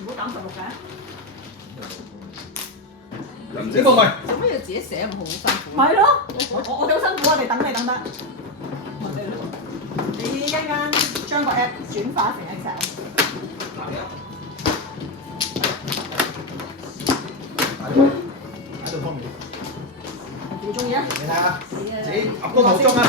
唔好減16嘅。人者方位。做咩要自己寫咁好辛苦？係咯，我哋好辛苦啊！你等你等得。你一陣間將個 app 轉化成 Excel。大力啊！大力喺度方面。你中意啊？你睇下，自己揼多頭鐘啊！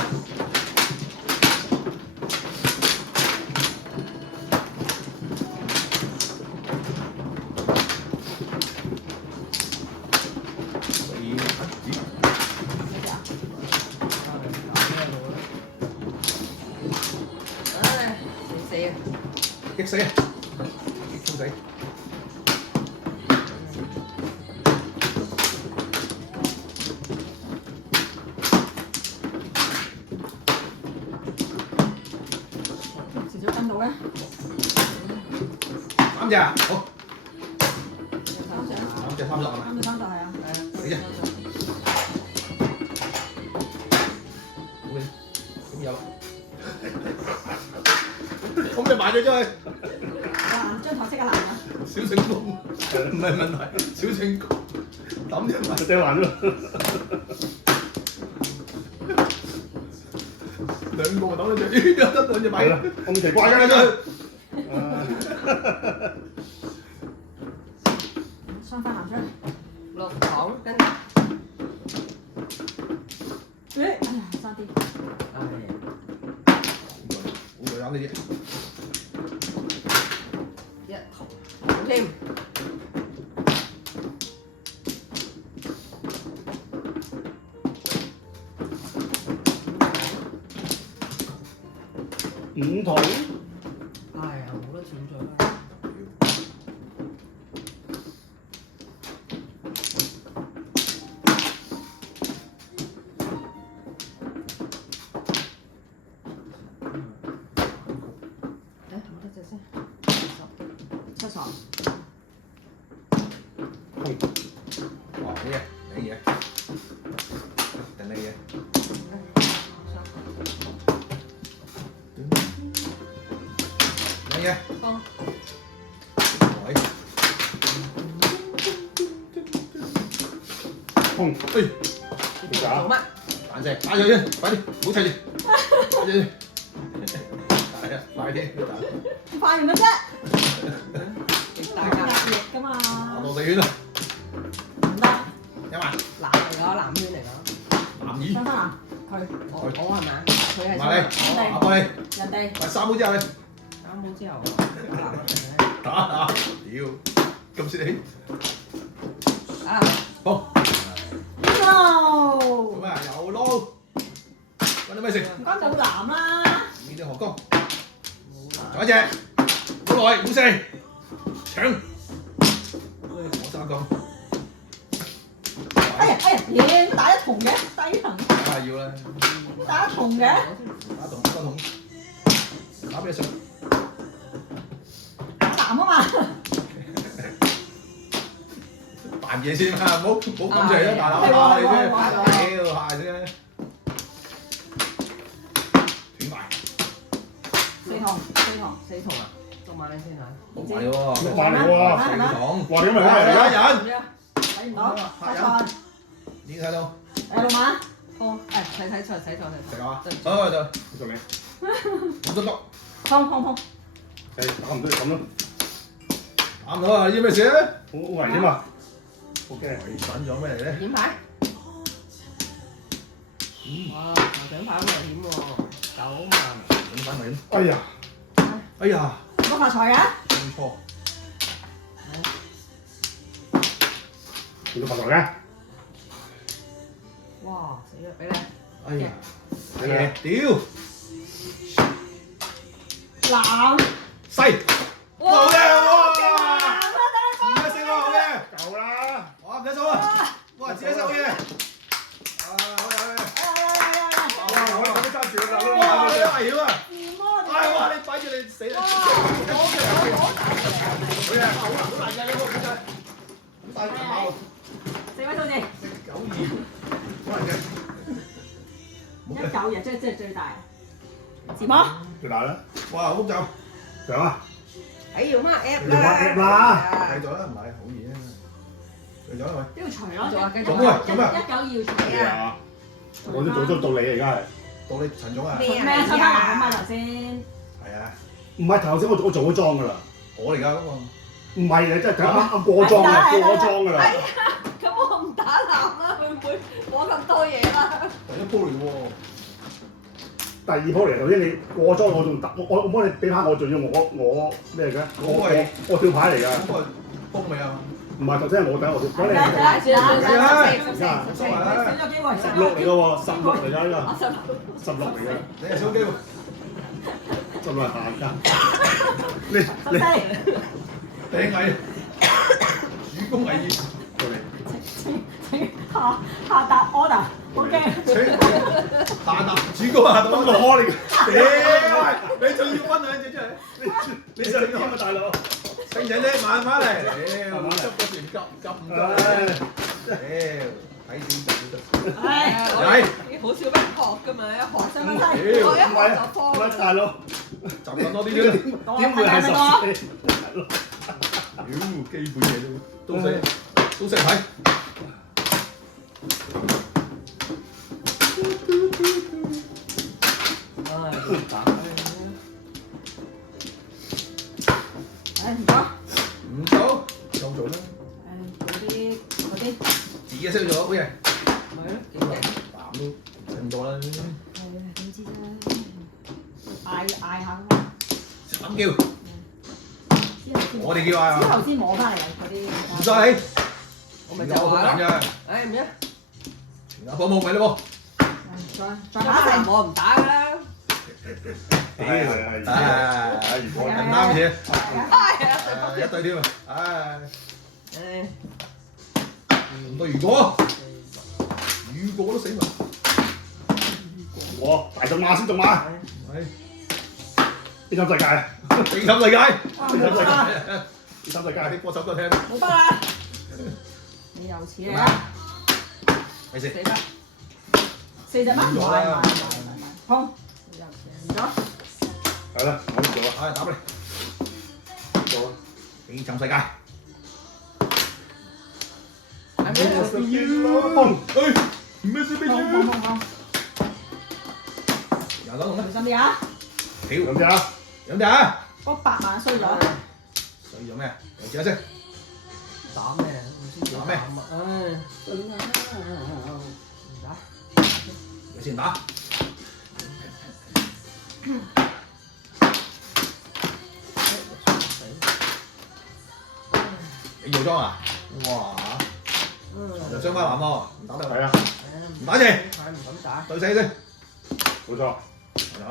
唉，死啊！激死啊！激死！遲早跟到咧。3隻啊，好。3隻。3隻30係嘛？3隻30係啊。死啫！好嘅，咁有。咁你賣咗出去。嗱，張台即刻爛啊！小成功，唔係問題，小成功，抌咗埋，掟爛咗。兩個抌咗隻，有得兩隻米啦，咁奇怪嘅出去。雙翻行出嚟。落糖跟住，哎呀，爭啲。好在啱呢啲。一紅添。5筒。哎呀，冇得錢咗啦。冇得隻先，70。哇！呢嘢，你嘢，定你嘢。你嘢。放。喂。空。哎。做乜？彈射，打咗先，快啲，唔好砌住。打咗先。係啊，快啲。快完啦啫。大家壓力㗎嘛。打到地圈啊！唔得。藍嚟㗎，藍圈嚟㗎。男二。雙翻行，佢。我係咪啊？佢係埋你，阿波你。人哋。第3鋪之後你。3鋪之後打藍嘅。打，屌，咁泄氣。啊！好。撈。咁啊，又撈。揾到咩食？唔該冇藍啦。呢啲河江。仲有一隻，好耐，好四，搶。我3個。哎呀，嘢打一筒嘅，低能。梗係要啦。打一筒嘅。打筒，打咩上？打藍啊嘛。扮嘢先嘛，唔好咁出嚟啦，大佬嚇你啫，屌嚇你啫。斷埋。4筒啊，做埋你先嚇。冇埋喎。6萬嚟喎。4筒。哇！點咪攞嚟啦？人。睇唔到，睇錯。已經睇到。6萬。放，睇錯。食啊！好，就做咩？好多粒。碰。打唔到就咁咯。打唔到啊！要咩事啊？好危險啊！好驚。揾咗咩嚟咧？點牌？哇！頭獎牌好危險喎，9萬。點解咪？哎呀！哎呀！冇發財啊！冇錯。見到發財嘅。哇！死啦，俾你。哎呀！睇嘢，屌！藍。細。哇！好嘅，哇！藍自己升喎，好嘅。夠啦！哇！唔使數啊！哇！自己升好嘢。啊！好嘢！哇！我哋揸住個手哇！啦！你危險啊！哎哇！你擺住你死啦！好嘢！好難嘅呢個估計。好大隻馬喎4位數字。92，好難嘅。 19日即係最大。自摸。最大啦！哇！好複雜。上啊！睇用乜 app 用乜 app 啦計咗啦，唔係好易啊，計咗啦都要除咯，做啊繼續做咩做咩19要除啊！係啊，我都做咗到你而家係。到你陳總啊，咩咩收翻埋啊嘛頭先，係啊，唔係頭先我做咗裝㗎啦，我嚟㗎嗰個，唔係啊，即係啱過裝啦，過咗裝㗎啦。咁我唔打籃啦，會唔會攞咁多嘢啦？第一鋪嚟喎，第二鋪嚟，頭先你過裝我仲得，我幫你俾牌我，仲要我咩嘅？我跳牌嚟㗎，嗰個封未啊？唔係頭先係我等我跳，等你算收埋啦，少咗機會， 16嚟㗎喎，16嚟㗎呢我十個，16嚟㗎，你係手機喎，真係閒㗎。你14頂藝，主攻藝，過嚟，請下達 order，好驚。下達主攻下達咁我嚟㗎，你仲要分兩隻出嚟？你想點啊大佬？醒醒啫，慢慢嚟，執個船急唔得，睇少就得。好少俾人學㗎嘛，一學上翻我西，一學就科喂大佬，習慣多啲啫。點會係14？妖，基本嘢都識睇。打唔該。唔做，就做啦。嗰啲自己識咗，好嘢。咪咯，幾勁！膽都整咗啦。點知啫？嗌下㗎嘛。咁叫，我哋叫啊。之後先摸翻嚟嗰啲。唔使你，我咪就話咯。㗎。誒唔一，阿寶冇咪咯再打一陣。我唔打㗎啦。喎。如果唔啱嘢，係啊，一對添啊！唉，誒，咁多如果都死埋。我大隻馬先做馬，係。邊個世界？地心世界。邊個世界？邊個世界？啲歌手都聽。冇得啦！你有錢嚟啊！係先。死啦！ 40蚊？唔係，空。你有錢，唔咗。係啦，我做啊，唉，打俾你。做啊。地心世界。咩事俾空。又等龍啦。小心啲啊！屌，咁啫啊！飲隻啊！嗰8萬衰咗。所以有咩？有隻先。打咩？我先打咩？唉，唔打。有先打。你做裝啊？哇！就雙巴男喎，唔打得係啊，唔打住，唔敢打。對死先。冇錯。係啊。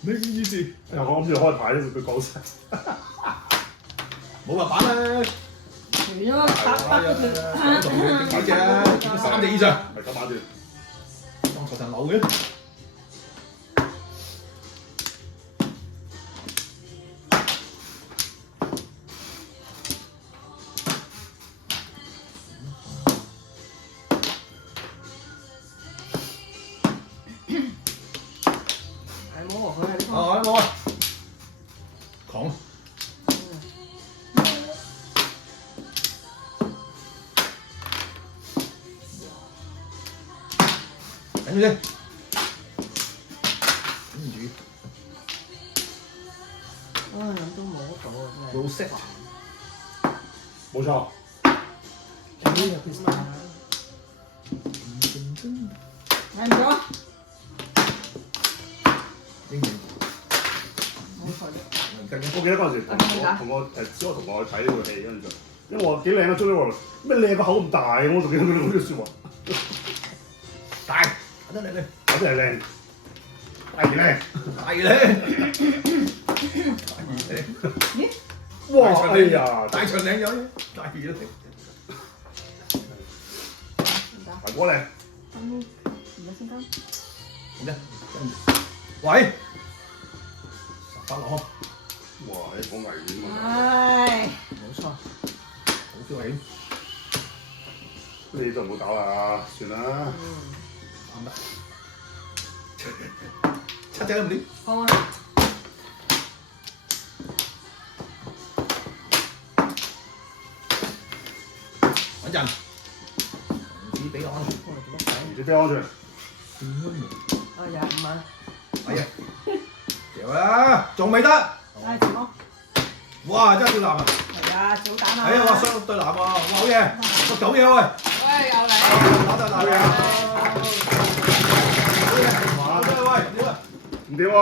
咩意思？我諗住開牌咧，佢講晒。冇辦法啦。除咗8嗰條。仲要幾隻啊？3隻以上。係咁打住。當財神流嘅。冇啊！狂！等住先，跟住唉，都摸到啊！老識。冇錯。睇唔到。應該。我記得嗰陣時同我小學同學去睇呢套戲嗰陣時，因為我幾靚啊，中咗話咩靚個口咁大，我仲記得佢講呢句説話。大，得靚靚，我真係靚，大而靚，大靚，咦？哇！哎呀，大長靚有，大而靚。大哥靚。而家先得。好啫，喂，10分落。哇！你講危險啊！唉，冇錯，好危險。你就唔好搞啦，算啦。啱得。7隻都唔掂。好啊！穩陣，唔止俾個安全。唔知飛安全。啊25萬，係啊，掉啦，仲未得。唉，點咯？哇！真係少男啊！係啊，早打啊！係啊，哇雙對男啊！哇好嘢，個九嘢喂！喂又嚟，打得打嘅，好嘢！哇！好嘢喂，點啊？唔掂喎！